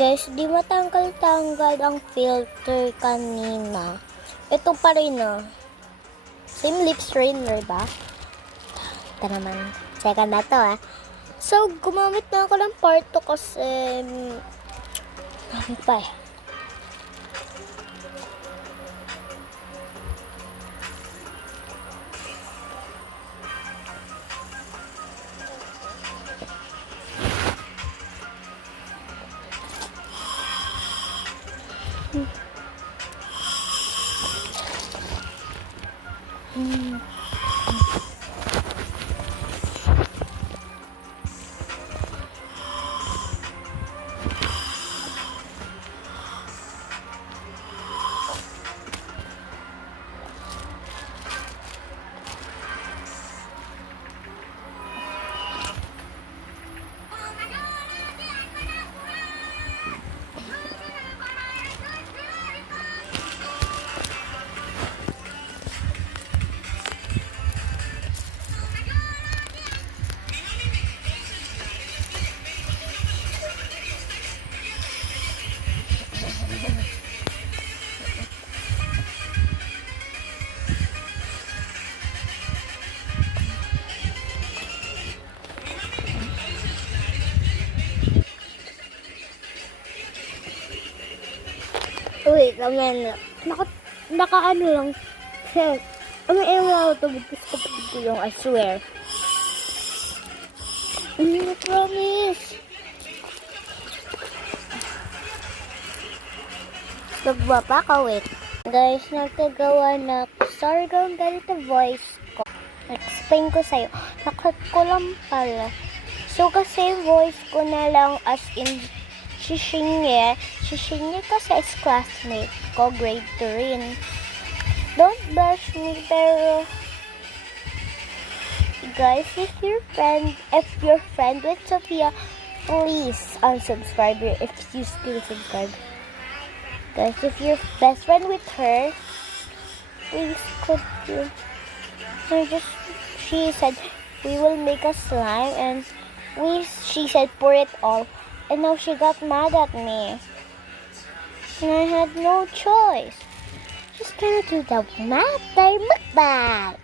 Guys, di matanggal-tanggal ang filter kanina. Ito pa rin, oh. Same lip strainer ba? Ito naman. Second na to, ah. So, gumamit na ako ng part 2 kasi ano pa, eh. Wait, amen. Naka ano lang. Shit. Amen, ako ito. Bugkis ko yung, I swear. I promise. Nagba pa ka, wait. Guys, nagkagawa na ako. Sorry kung ganito voice ko. Explain ko sa'yo. Nakat ko lang pala. So, kasi voice ko na lang as in Shishinye kasi is classmate ko, grade 2 rin. Don't bash me, pero guys, if you're friend with Sophia, please unsubscribe her if you still subscribe. Guys, if you're best friend with her, please could you? She said we will make a slime, and she said pour it all. And now she got mad at me. And I had no choice. Just gonna do the math mukbang.